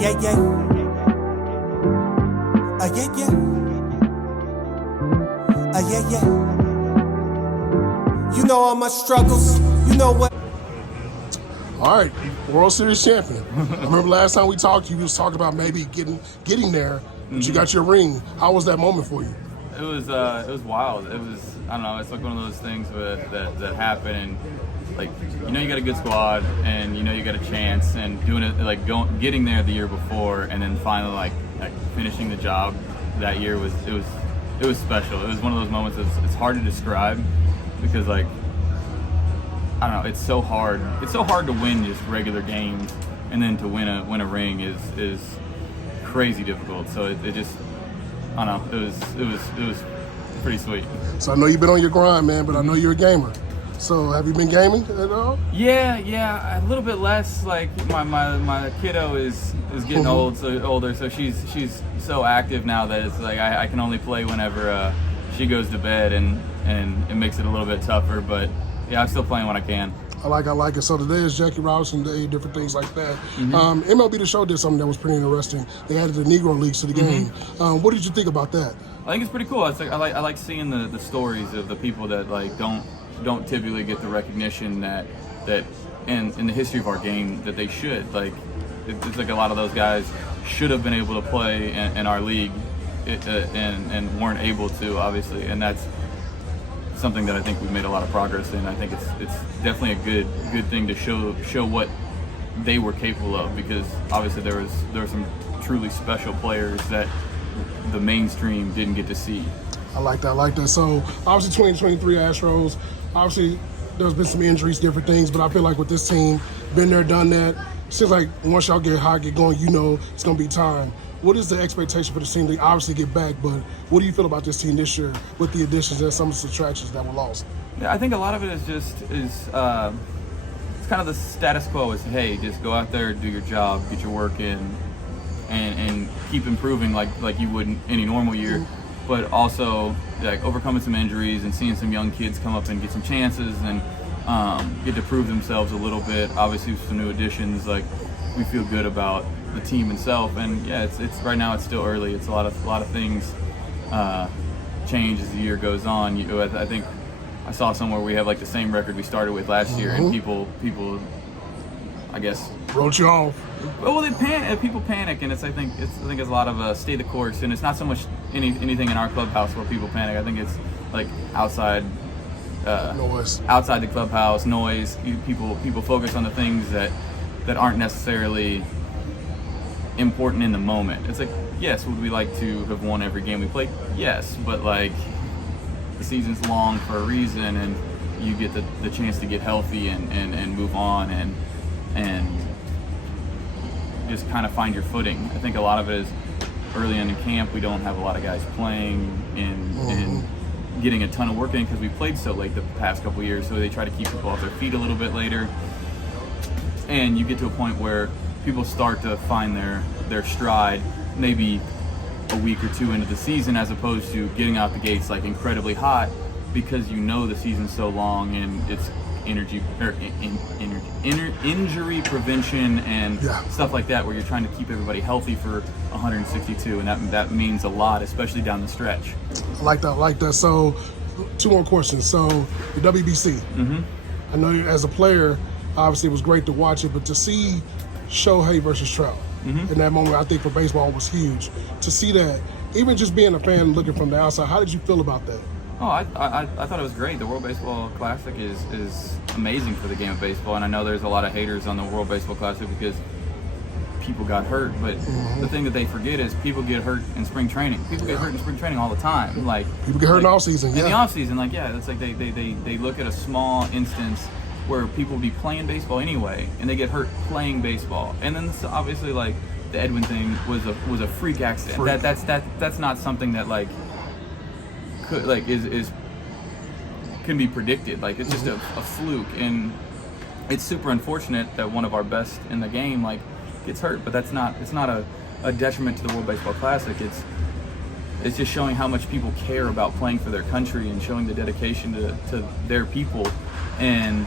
yeah, yeah. Yeah, yeah. Yeah, yeah. You know all my struggles. You know what? All right, World Series champion. I remember last time we talked, you was talking about maybe getting there, but you got your ring. How was that moment for you? It was wild. It was, I don't know, it's like one of those things that happen, and like, you know, you got a good squad and you know you got a chance, and doing it, like getting there the year before and then finally like finishing the job that year was special. It was one of those moments it's hard to describe, because like, I don't know, it's so hard to win just regular games, and then to win a ring is crazy difficult. So it just, I don't know, it was pretty sweet. So I know you've been on your grind, man, but I know you're a gamer. So have you been gaming at all? Yeah, a little bit less. Like my kiddo is getting older, so she's so active now that it's like I can only play whenever she goes to bed, and it makes it a little bit tougher. But yeah, I'm still playing when I can. I like it. So today is Jackie Robinson Day, different things like that. MLB The Show did something that was pretty interesting. They added the Negro Leagues to the game. What did you think about that? I think it's pretty cool. It's like I like seeing the stories of the people that like don't typically get the recognition that in the history of our game that they should. Like it's like a lot of those guys should have been able to play in our league and weren't able to, obviously, and that's something that I think we've made a lot of progress in. I think it's definitely a good thing to show what they were capable of, because obviously there were some truly special players that the mainstream didn't get to see. I like that. So obviously 2023 Astros, obviously there's been some injuries, different things, but I feel like with this team, been there, done that. Seems like once y'all get hot, get going, you know it's gonna be time. What is the expectation for the team to obviously get back, but what do you feel about this team this year with the additions and some of the subtractions that were lost? Yeah, I think a lot of it is it's kind of the status quo. Is, hey, just go out there, do your job, get your work in, and keep improving like you would in any normal year. But also like overcoming some injuries and seeing some young kids come up and get some chances and get to prove themselves a little bit. Obviously, with some new additions, like we feel good about the team itself. And yeah, it's right now it's still early. It's a lot of things change as the year goes on. I think I saw somewhere we have like the same record we started with last year, and people, I guess, wrote you off. Well, people panic, and I think it's a lot of stay the course, and it's not so much anything in our clubhouse where people panic. I think it's like outside noise, outside the clubhouse noise. People focus on the things that aren't necessarily important in the moment. It's like, yes, would we like to have won every game we played? Yes, but like the season's long for a reason, and you get the chance to get healthy and move on and just kind of find your footing. I think a lot of it is early in camp, we don't have a lot of guys playing and getting a ton of work in because we played so late the past couple of years, so they try to keep people off their feet a little bit later. And you get to a point where people start to find their stride maybe a week or two into the season, as opposed to getting out the gates like incredibly hot, because you know the season's so long and it's injury prevention and stuff like that, where you're trying to keep everybody healthy for 162, and that means a lot, especially down the stretch. I like that. So 2 more questions. So the WBC, I know you as a player, obviously it was great to watch it, but to see Shohei versus Trout in that moment, I think for baseball was huge. To see that, even just being a fan looking from the outside, how did you feel about that? Oh, I thought it was great. The World Baseball Classic is amazing for the game of baseball, and I know there's a lot of haters on the World Baseball Classic because people got hurt, but the thing that they forget is people get hurt in spring training. People get hurt in spring training all the time. Like people get hurt in off season. In the off season, like it's like they look at a small instance where people would be playing baseball anyway, and they get hurt playing baseball. And then obviously like the Edwin thing was a freak accident. That's not something that like could like can be predicted. Like it's just a fluke, and it's super unfortunate that one of our best in the game like gets hurt. But it's not a detriment to the World Baseball Classic. It's just showing how much people care about playing for their country and showing the dedication to their people. And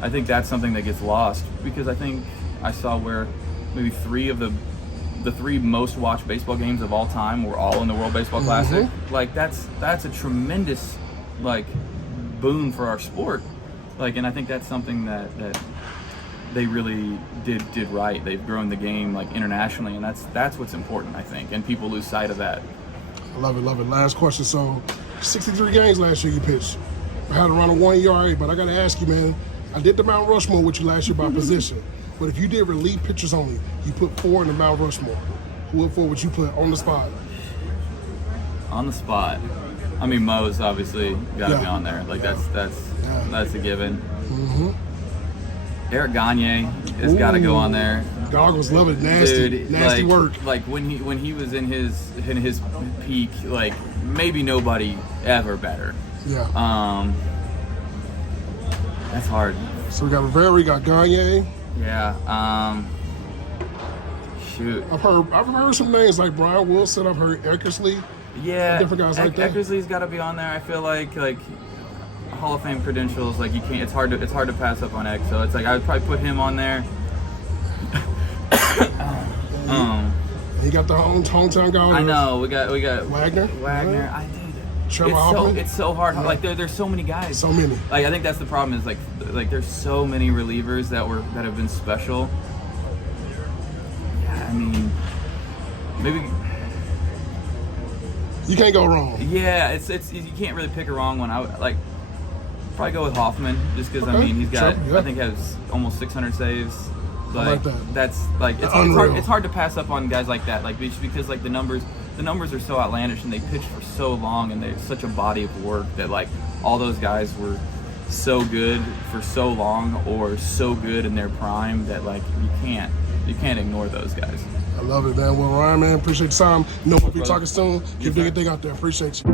I think that's something that gets lost, because I think I saw where maybe 3 of the the 3 most watched baseball games of all time were all in the World Baseball Classic. Like that's a tremendous like boon for our sport. Like, and I think that's something that they really did right. They've grown the game like internationally, and that's what's important, I think. And people lose sight of that. I love it, love it. Last question. So, 63 games last year you pitched. I had around a 1 ERA, but I got to ask you, man. I did the Mount Rushmore with you last year by position. But if you did relief pitchers only, you put 4 in the Mount Rushmore. What 4 would you put on the spot? On the spot. I mean, Mo's obviously got to be on there. Like that's a given. Eric Gagne has got to go on there. Goggles, love it. Nasty, dude, nasty like, work. Like when he was in his peak, like maybe nobody ever better. Yeah. That's hard. So we got Rivera, we got Gagne. Yeah. Shoot. I've heard some names like Brian Wilson. I've heard Eckersley. Yeah. Different guys like that. Eckersley's got to be on there. I feel like Hall of Fame credentials. Like you can't. It's hard to pass up on Eck. So it's like I would probably put him on there. He got the hometown guy. I know. We got Wagner. Wagner. I did. Trevor Hoffman. It's so hard. Like there's so many guys. So many. Like I think that's the problem is like there's so many relievers that have been special. Yeah, I mean, maybe. You can't go wrong. Yeah, it's you can't really pick a wrong one. I would like probably go with Hoffman just because I mean he's got I think has almost 600 saves. Like that. That's like it's hard to pass up on guys like that. Like because like the numbers are so outlandish and they pitch for so long and they have such a body of work that like all those guys were so good for so long or so good in their prime that like you can't ignore those guys. I love it, man. Well, Ryan, man, appreciate the time. We'll be talking soon. Keep doing your thing out there. Appreciate you.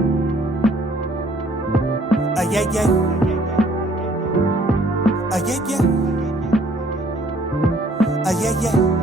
Yeah, yeah. Yeah, yeah. Yeah, yeah.